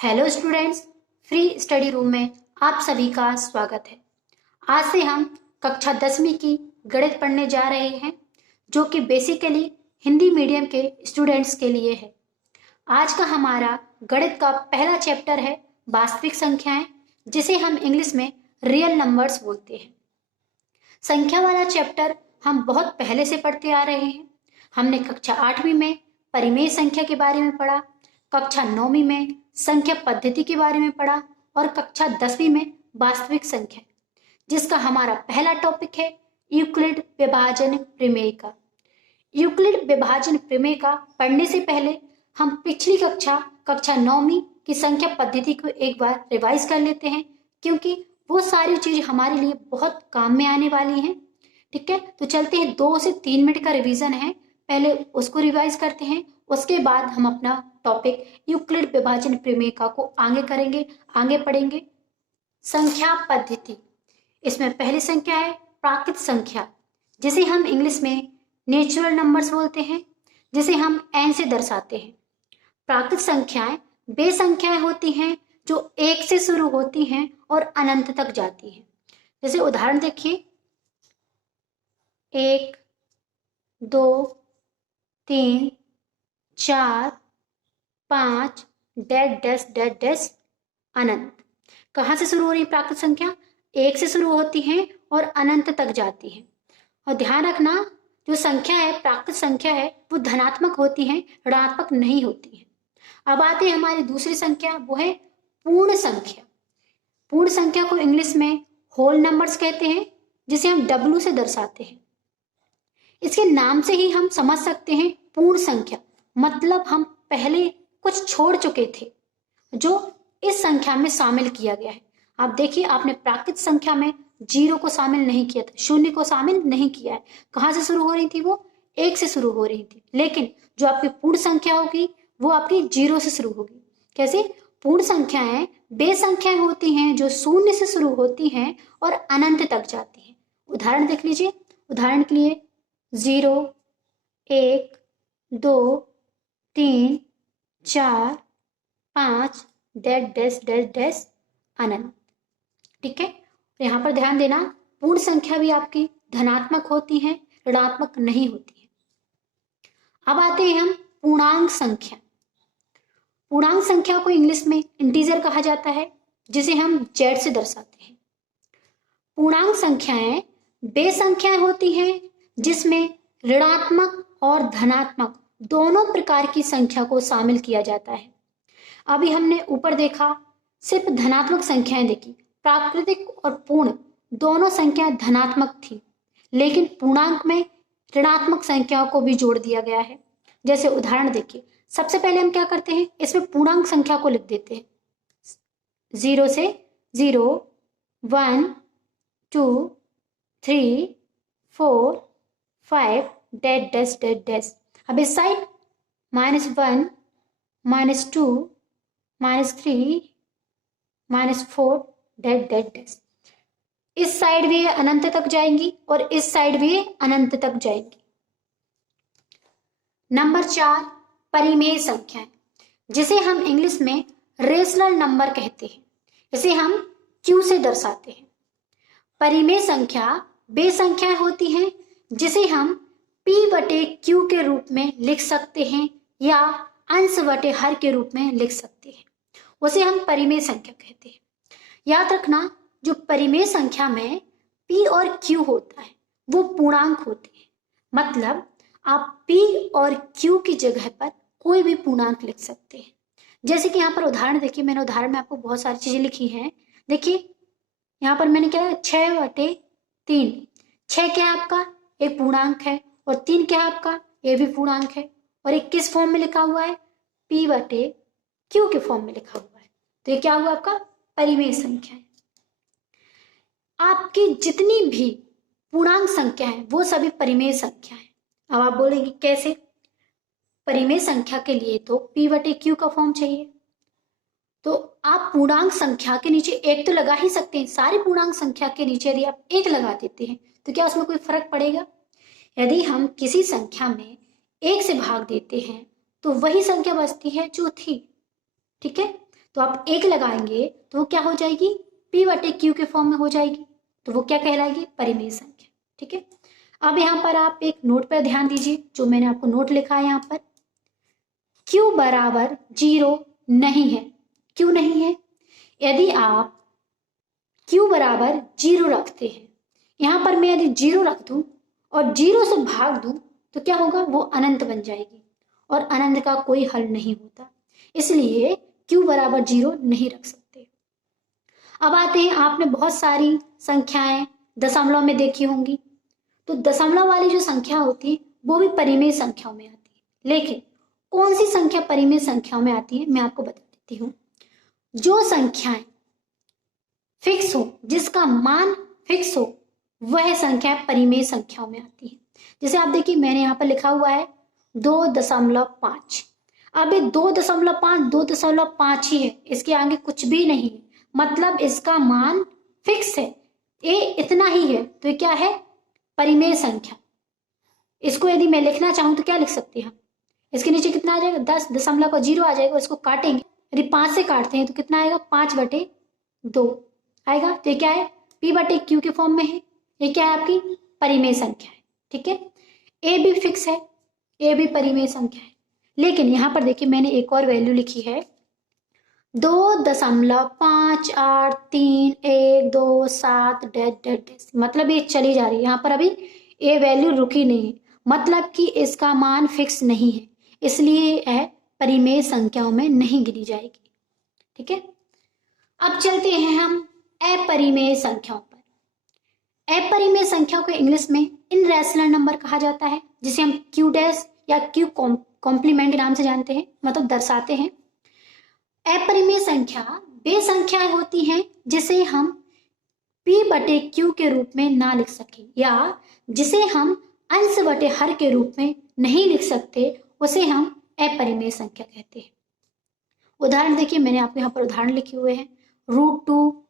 Hello students, free study room में आप सभी का स्वागत है। आज से हम कक्षा 10वीं की गणित पढ़ने जा रहे हैं, जो कि बेसिकली हिंदी मीडियम के स्टूडेंट्स के लिए है। आज का हमारा गणित का पहला चैप्टर है वास्तविक संख्याएं, जिसे हम इंग्लिश में रियल नंबर्स बोलते हैं। संख्या वाला चैप्टर हम बहुत पहले से पढ़ते आ रहे हैं। हमने कक्षा 8वीं में परिमेय संख्या के बारे में पढ़ा, कक्षा 9वीं में संख्या पद्धति के बारे में पढ़ा और कक्षा 10वीं में वास्तविक संख्या, जिसका हमारा पहला टॉपिक है यूक्लिड विभाजन प्रमेय का। यूक्लिड विभाजन प्रमेय का पढ़ने से पहले हम पिछली कक्षा 9वीं की संख्या पद्धति को एक बार रिवाइज कर लेते हैं, क्योंकि वो सारी चीज हमारे लिए बहुत काम में आने वाली हैं। ठीक है, तो चलते हैं, 2 से 3 मिनट का रिवीजन है, पहले उसको रिवाइज करते हैं, उसके बाद हम अपना टॉपिक यूक्लिड विभाजन प्रमेय का को आगे करेंगे, आगे पढ़ेंगे। संख्या पद्धति, इसमें पहली संख्या है प्राकृत संख्या, जिसे हम इंग्लिश में नेचुरल नंबर्स बोलते हैं, जिसे हम n से दर्शाते हैं। प्राकृत संख्याएं वे संख्याएं होती हैं जो 1 से शुरू होती हैं और अनंत तक जाती हैं। जैसे उदाहरण देखिए, 1, 2, 3, 4, 5 डैश डैश डैश डैश अनंत। कहाँ से शुरू हो रही प्राकृत संख्या? 1 से शुरू होती है और अनंत तक जाती है। और ध्यान रखना, जो संख्या है, प्राकृत संख्या है, वो धनात्मक होती है, ऋणात्मक नहीं होती है। अब आते हैं हमारी दूसरी संख्या, वो है पूर्ण संख्या। पूर्ण संख्या को इंग्लिश में होल नंबर्स कहते हैं, जिसे हम W से दर्शाते हैं। इसके नाम से ही हम समझ सकते हैं पूर्ण संख्या मतलब हम पहले कुछ छोड़ चुके थे जो इस संख्या में शामिल किया गया है। आप देखिए, आपने प्राकृत संख्या में 0 को शामिल नहीं किया था, 0 को शामिल नहीं किया है। कहाँ से शुरू हो रही थी? वो 1 से शुरू हो रही थी। लेकिन जो आपकी पूर्ण संख्या होगी वो आपकी 0 से शुरू होगी। कैसे? पूर्ण संख्याएं वे संख्याएं होती हैं जो 0 से शुरू होती हैं और अनंत तक जाती हैं। उदाहरण देख लीजिए, उदाहरण के लिए 0, 1, 2, 3, 4, 5 डैश डैश डैश डैश अनंत। ठीक है, यहाँ पर ध्यान देना, पूर्ण संख्या भी आपकी धनात्मक होती है, ऋणात्मक नहीं होती है। अब आते हैं हम पूर्णांक संख्या। पूर्णांक संख्या को इंग्लिश में इंटीजर कहा जाता है, जिसे हम Z से दर्शाते हैं। पूर्णांक संख्याएं वे संख्याएं होती हैं जिसमें ऋणात्मक और धनात्मक दोनों प्रकार की संख्या को शामिल किया जाता है। अभी हमने ऊपर देखा, सिर्फ धनात्मक संख्याएं देखी, प्राकृतिक और पूर्ण दोनों संख्याएं धनात्मक थी, लेकिन पूर्णांक में ऋणात्मक संख्याओं को भी जोड़ दिया गया है। जैसे उदाहरण देखिए, सबसे पहले हम क्या करते हैं, इसमें पूर्णांक संख्या को लिख देते हैं। 0 से 0, 1, 2, 3, 4, 5 डैश डैश डैश डैश। अब इस साइड -1, -2, -3, -4 डैश डैश डैश। इस साइड भी अनंत तक जाएंगी और इस साइड भी अनंत तक जाएंगी। नंबर 4, परिमेय संख्याएं, जिसे हम इंग्लिश में रेशनल नंबर कहते हैं, इसे हम Q से दर्शाते हैं। परिमेय संख्या वे संख्याएं होती हैं जिसे हम P/Q के रूप में लिख सकते हैं या अंश/हर के रूप में लिख सकते हैं, उसे हम परिमेय संख्या कहते हैं। याद रखना, जो परिमेय संख्या में P और Q होता है वो पूर्णांक होते हैं, मतलब आप P और Q की जगह पर कोई भी पूर्णांक लिख सकते हैं। जैसे कि यहाँ पर उदाहरण देखिए, मैंने उदाहरण में आपको बहुत सारी चीजें लिखी हैं। देखिए यहाँ पर मैंने क्या, 6/3। 6 क्या है आपका? एक पूर्णांक है, और 3 क्या है आपका? ये भी पूर्णांक है, और एक किस फॉर्म में लिखा हुआ है? P/Q के फॉर्म में लिखा हुआ है। तो ये क्या हुआ आपका? परिमेय संख्या है। आपकी जितनी भी पूर्णांक संख्या है वो सभी परिमेय संख्या है। अब आप बोलेंगे कैसे? परिमेय संख्या के लिए तो P/Q का फॉर्म चाहिए, तो आप पूर्णांक संख्या के नीचे 1 तो लगा ही सकते हैं। सारी पूर्णांक संख्या के नीचे यदि आप 1 लगा देते हैं तो क्या उसमें कोई फर्क पड़ेगा? यदि हम किसी संख्या में 1 से भाग देते हैं तो वही संख्या बचती है जो थी। ठीक है, तो आप 1 लगाएंगे तो वो क्या हो जाएगी, p/q के फॉर्म में हो जाएगी, तो वो क्या कहलाएगी, परिमेय संख्या। ठीक है, अब यहाँ पर आप एक नोट पर ध्यान दीजिए, जो मैंने आपको नोट लिखा है यहाँ पर, q बराबर 0 नहीं है। क्यों नहीं है? यदि आप q बराबर 0 रखते हैं, यहाँ पर मैं यदि 0 रख दूं और 0 से भाग दूं तो क्या होगा, वो अनंत बन जाएगी और अनंत का कोई हल नहीं होता, इसलिए q बराबर 0 नहीं रख सकते। अब आते हैं, आपने बहुत सारी संख्याएं दशमलव में देखी होंगी, तो दशमलव वाली जो संख्या होती है वो भी परिमेय संख्याओं में आती है, लेकिन कौन सी संख्या परिमेय संख्याओं में आती है मैं आपको बता देती हूँ। जो संख्याएं फिक्स हो, जिसका मान फिक्स हो, वह संख्या परिमेय संख्याओं में आती है। जैसे आप देखिए, मैंने यहाँ पर लिखा हुआ है 2.5। अब ये 2.5 ही है, इसके आगे कुछ भी नहीं है, मतलब इसका मान फिक्स है, ये इतना ही है, तो ये क्या है, परिमेय संख्या। इसको यदि मैं लिखना चाहूं तो क्या लिख सकते हैं हम, इसके नीचे कितना आ जाएगा, 10.0 आ जाएगा, इसको काटेंगे, यदि 5 से काटते हैं तो कितना आएगा, 5/2 आएगा, तो ये क्या है, p/q के फॉर्म में है, ये क्या है, आपकी परिमेय संख्या है। ठीक है, ए भी फिक्स है, ए भी परिमेय संख्या है, लेकिन यहाँ पर देखिए मैंने एक और वैल्यू लिखी है, 2.533127 मतलब ये चली जा रही है, यहाँ पर अभी ये वैल्यू रुकी नहीं है, मतलब कि इसका मान फिक्स नहीं है, इसलिए यह परिमेय संख्याओं में नहीं गिनी जाएगी। ठीक है, अब चलते हैं हम अपरिमेय संख्याओं पर। अपरिमेय संख्याओं को इंग्लिश में इनरैशनल नंबर कहा जाता है, जिसे हम q डैश या q कॉम्प्लीमेंट के नाम से जानते हैं, मतलब दर्शाते हैं। अपरिमेय संख्या वे संख्याएं होती हैं जिसे हम p/q के रूप में ना लिख सकें, या जिसे हम अंश बटे हर के रूप में नहीं लिख सकते, उसे हम अपरिमेय संख्या कहते हैं। उदाहरण देखिए, मैंने आपको यहाँ पर उदाहरण लिखे हुए हैं, √2,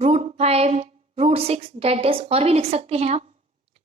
√5, √6 डैश और भी लिख सकते हैं आप।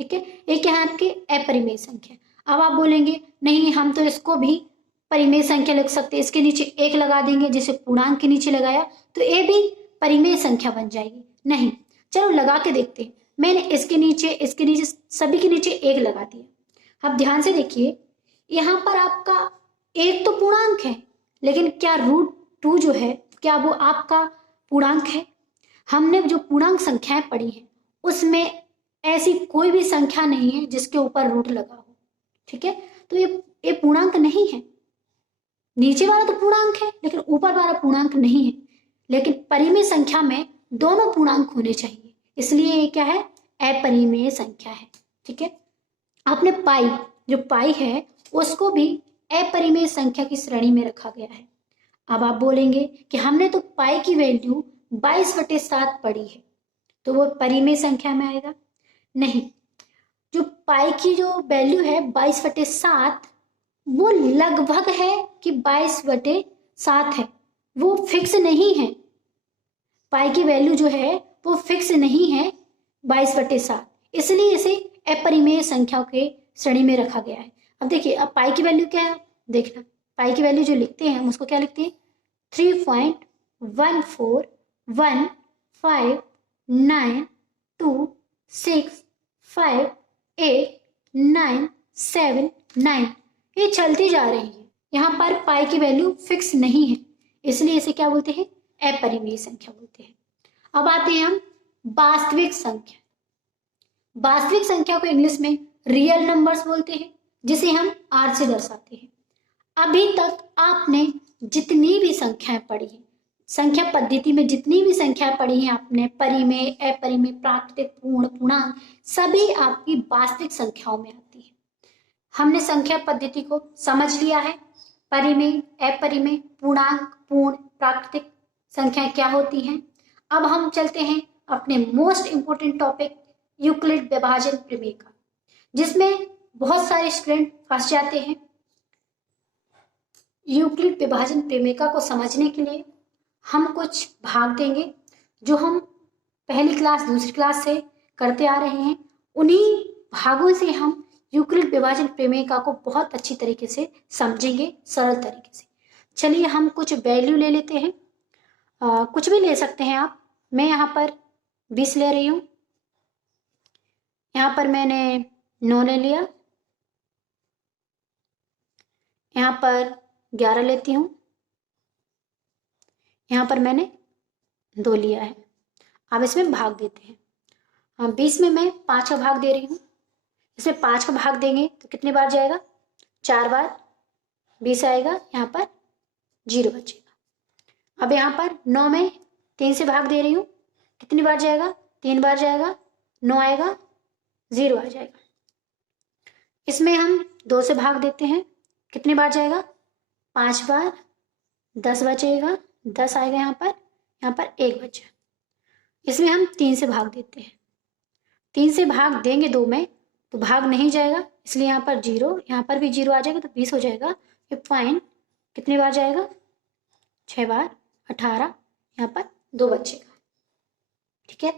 ठीक है, ये क्या है, आपके अपरिमेय संख्या। अब आप बोलेंगे नहीं, हम तो इसको भी परिमेय संख्या लिख सकते हैं, इसके नीचे 1 लगा देंगे, जैसे पूर्णांक के नीचे लगाया तो ये भी परिमेय संख्या बन जाएगी। नहीं, चलो लगा के देखते हैं। मैंने इसके नीचे सभी के नीचे 1 लगा दिया। अब ध्यान से देखिए, यहाँ पर आपका 1 तो पूर्णांक है, लेकिन क्या √2 जो है, क्या वो आपका पूर्णांक है? हमने जो पूर्णांक संख्याएं पढ़ी हैं उसमें ऐसी कोई भी संख्या नहीं है जिसके ऊपर रूट लगा हो। ठीक है, तो ये पूर्णांक नहीं है, नीचे वाला तो पूर्णांक है लेकिन ऊपर वाला पूर्णांक नहीं है, लेकिन परिमेय संख्या में दोनों पूर्णांक होने चाहिए, इसलिए ये क्या है, अपरिमेय संख्या है। ठीक है, आपने पाई, जो पाई है उसको भी अपरिमेय संख्या की श्रेणी में रखा गया है। अब आप बोलेंगे कि हमने तो पाई की वैल्यू 22/7 पढ़ी है, तो वो परिमेय संख्या में आएगा? नहीं, जो पाई की जो वैल्यू है 22/7 वो लगभग है कि 22/7 है, वो फिक्स नहीं है। पाई की वैल्यू जो है वो फिक्स नहीं है 22/7, इसलिए इसे अपरिमेय संख्याओं के श्रेणी में रखा गया है। अब देखिए, अब पाई की वैल्यू क्या है, देखना, पाई की वैल्यू जो लिखते हैं हम उसको क्या लिखते हैं, 3.14159265897 ये चलती जा रही है। यहाँ पर पाई की वैल्यू फिक्स नहीं है, इसलिए इसे क्या बोलते हैं, अपरिमेय संख्या बोलते हैं। अब आते हैं हम वास्तविक संख्या। वास्तविक संख्या को इंग्लिश में रियल नंबर्स बोलते हैं, जिसे हम r से दर्शाते हैं। अभी तक आपने जितनी भी संख्याएं पढ़ी हैं, संख्या पद्धति में जितनी भी संख्याएं पढ़ी हैं आपने, परिमेय, अपरिमेय, प्राकृतिक, पूर्ण, पूर्णांक, सभी आपकी वास्तविक संख्याओं में आती है। हमने संख्या पद्धति को समझ लिया है, परिमेय, अपरिमेय, पूर्णांक, पूर्ण, प्राकृतिक संख्या क्या होती हैं। अब हम चलते हैं अपने मोस्ट इंपोर्टेंट टॉपिक यूक्लिड विभाजन प्रमेय का, जिसमें बहुत सारे स्टूडेंट फंस जाते हैं। यूक्लिड विभाजन प्रमेय को समझने के लिए हम कुछ भाग देंगे जो हम पहली क्लास, दूसरी क्लास से करते आ रहे हैं। उन्हीं भागों से हम यूक्लिड विभाजन प्रमेय को बहुत अच्छी तरीके से समझेंगे, सरल तरीके से। चलिए हम कुछ वैल्यू ले लेते हैं कुछ भी ले सकते हैं आप। मैं यहाँ पर 20 ले रही हूँ, यहाँ पर मैंने 9 ले लिया, यहाँ पर 11 लेती हूँ, यहाँ पर मैंने 2 लिया है। अब इसमें भाग देते हैं। 20 में मैं 5 का भाग दे रही हूँ, इसमें 5 का भाग देंगे तो कितनी बार जाएगा? 4 बार 20 आएगा, यहाँ पर 0 बचेगा। अब यहाँ पर 9 में 3 से भाग दे रही हूँ, कितनी बार जाएगा? 3 बार जाएगा, 9 आएगा, 0 आ जाएगा। इसमें हम 2 से भाग देते हैं, कितनी बार जाएगा? 5 बार, 10 बचेगा, 10 आएगा यहाँ पर 1 बचा। इसमें हम 3 से भाग देते हैं, 3 से भाग देंगे 2 में तो भाग नहीं जाएगा, इसलिए यहाँ पर 0, यहाँ पर भी 0 आ जाएगा तो 20 हो जाएगा। ये पॉइंट कितनी बार जाएगा? 6 बार, 18, यहाँ पर 2 बचेगा। ठीक है,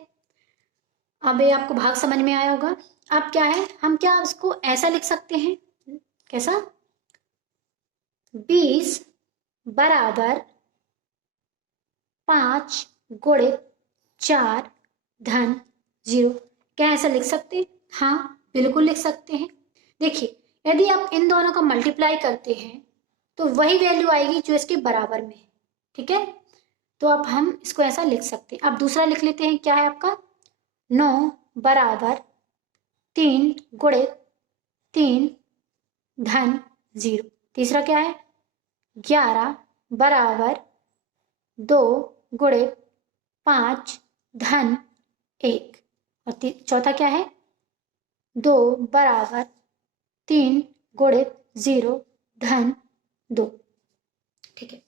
अब ये आपको भाग समझ में आया होगा। अब क्या है, हम क्या उसको ऐसा लिख सकते हैं, कैसा? 20 बराबर 5 गुणित 4 धन 0। क्या ऐसा लिख सकते हैं? हाँ, बिल्कुल लिख सकते हैं। देखिए, यदि आप इन दोनों का मल्टीप्लाई करते हैं तो वही वैल्यू आएगी जो इसके बराबर में है। ठीक है, तो अब हम इसको ऐसा लिख सकते हैं। अब दूसरा लिख लेते हैं, क्या है आपका? 9 बराबर 3 गुणित 3 धन 0। तीसरा क्या है? 11 बराबर 2 गुणित 5 धन 1। और चौथा क्या है? 2 बराबर 3 गुणित 0 धन 2। ठीक है,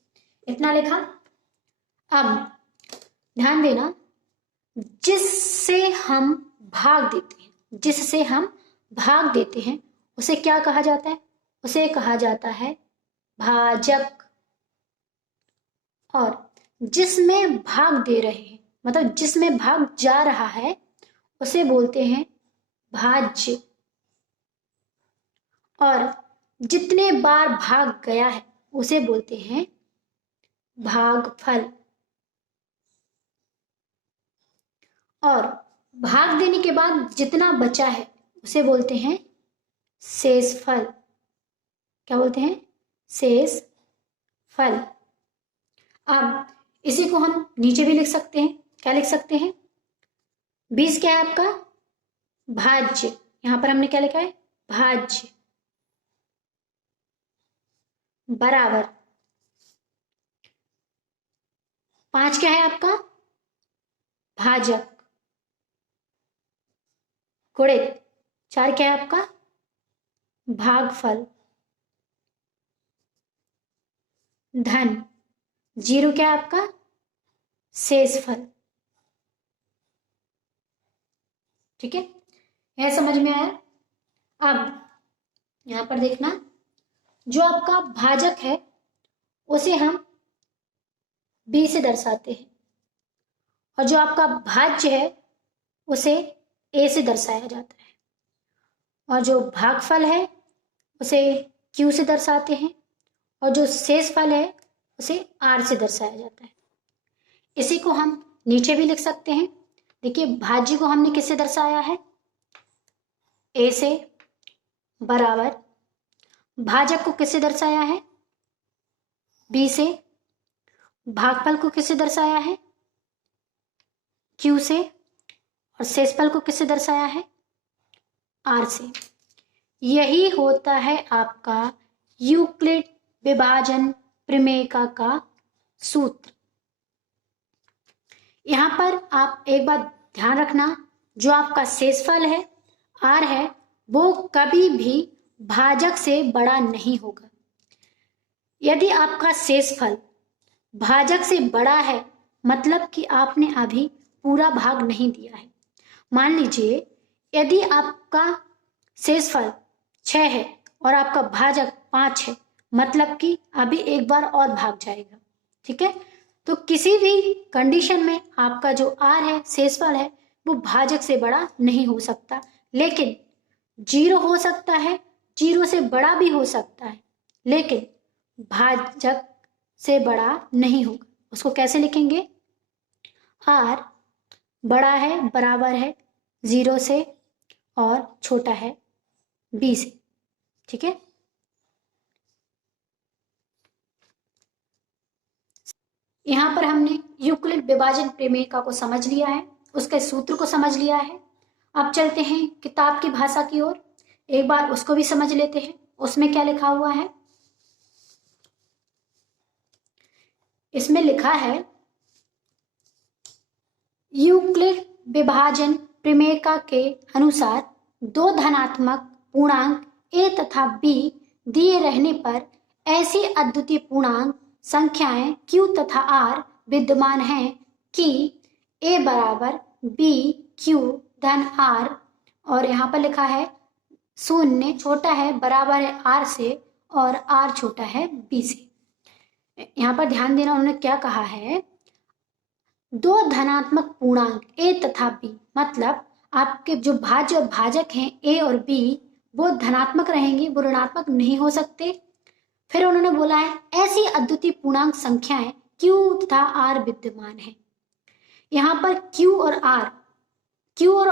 इतना लिखा। अब ध्यान देना, जिससे हम भाग देते हैं उसे क्या कहा जाता है? उसे कहा जाता है भाजक। और जिसमें भाग दे रहे हैं, मतलब जिसमें भाग जा रहा है, उसे बोलते हैं भाज्य। और जितने बार भाग गया है उसे बोलते हैं भागफल। और भाग देने के बाद जितना बचा है उसे बोलते हैं शेषफल। क्या बोलते हैं? शेषफल। अब इसी को हम नीचे भी लिख सकते हैं। क्या लिख सकते हैं? 20 क्या है आपका? भाज्य। यहां पर हमने क्या लिखा है? भाज्य। बराबर 5 क्या है आपका? भाजक। गुणित 4 क्या है आपका? भागफल। धन 0 क्या है आपका? शेषफल। ठीक है, यह समझ में आया। अब यहां पर देखना, जो आपका भाजक है उसे हम b से दर्शाते हैं, और जो आपका भाज्य है उसे a से दर्शाया जाता है, और जो भागफल है उसे q से दर्शाते हैं, और जो शेषफल है उसे r से दर्शाया जाता है। इसी को हम नीचे भी लिख सकते हैं। देखिए, भाज्य को हमने किससे दर्शाया है? a से। बराबर भाजक को किससे दर्शाया है? b से। भागफल को किससे दर्शाया है? q से। और शेषफल को किससे दर्शाया है? r से। यही होता है आपका यूक्लिड विभाजन प्रमेय का सूत्र। यहां पर आप एक बात ध्यान रखना, जो आपका शेषफल है r है, वो कभी भी भाजक से बड़ा नहीं होगा। यदि आपका शेषफल भाजक से बड़ा है, मतलब कि आपने अभी पूरा भाग नहीं दिया है। मान लीजिए, यदि आपका शेषफल 6 है और आपका भाजक 5 है, मतलब कि अभी एक बार और भाग जाएगा। ठीक है, तो किसी भी कंडीशन में आपका जो r है, शेषफल है, वो भाजक से बड़ा नहीं हो सकता। लेकिन 0 हो सकता है, 0 से बड़ा भी हो सकता है, लेकिन भाजक से बड़ा नहीं होगा। उसको कैसे लिखेंगे? r बड़ा है, बराबर है 0 से और छोटा है b से। ठीक है, यहाँ पर हमने यूक्लिड विभाजन प्रमेय को समझ लिया है, उसके सूत्र को समझ लिया है। अब चलते हैं किताब की भाषा की ओर, एक बार उसको भी समझ लेते हैं। उसमें क्या लिखा हुआ है? इसमें लिखा है यूक्लिड विभाजन प्रमेय के अनुसार दो धनात्मक पूर्णांक a तथा b दिए रहने पर ऐसी अद्वितीय पूर्णांक संख्याएं q तथा r विद्यमान हैं कि a बराबर b q धन r, और यहाँ पर लिखा है 0 छोटा है, बराबर है r से और r छोटा है b से। यहाँ पर ध्यान देना, उन्होंने क्या कहा है? दो धनात्मक पूर्णांक a तथा b, मतलब आपके जो भाज्य और भाजक हैं a और b, वो धनात्मक रहेंगे, वो ऋणात्मक नहीं हो सकते। फिर उन्होंने बोला है ऐसी अद्वितीय पूर्णांक संख्याएं q तथा r विद्यमान है। यहाँ पर q और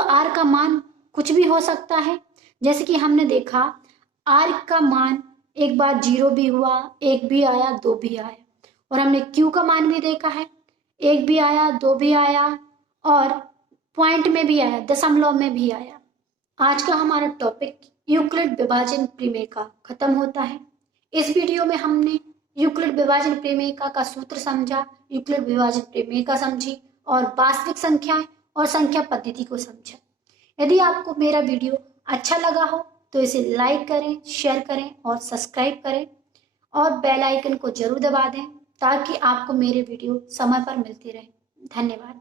r का मान कुछ भी हो सकता है। जैसे कि हमने देखा r का मान एक बार 0 भी हुआ, 1 भी आया, 2 भी आया, और हमने q का मान भी देखा है, 1 भी आया, 2 भी आया और पॉइंट में भी आया, दशमलव में भी आया। आज का हमारा टॉपिक यूक्लिड विभाजन प्रमेय का खत्म होता है। इस वीडियो में हमने यूक्लिड विभाजन प्रमेय का सूत्र समझा, यूक्लिड विभाजन प्रमेय का समझी और वास्तविक संख्याएं और संख्या पद्धति को समझा। यदि आपको मेरा वीडियो अच्छा लगा हो तो इसे लाइक करें, शेयर करें और सब्सक्राइब करें और बेल आइकन को जरूर दबा दें ताकि आपको मेरे वीडियो समय पर मिलते रहे। धन्यवाद।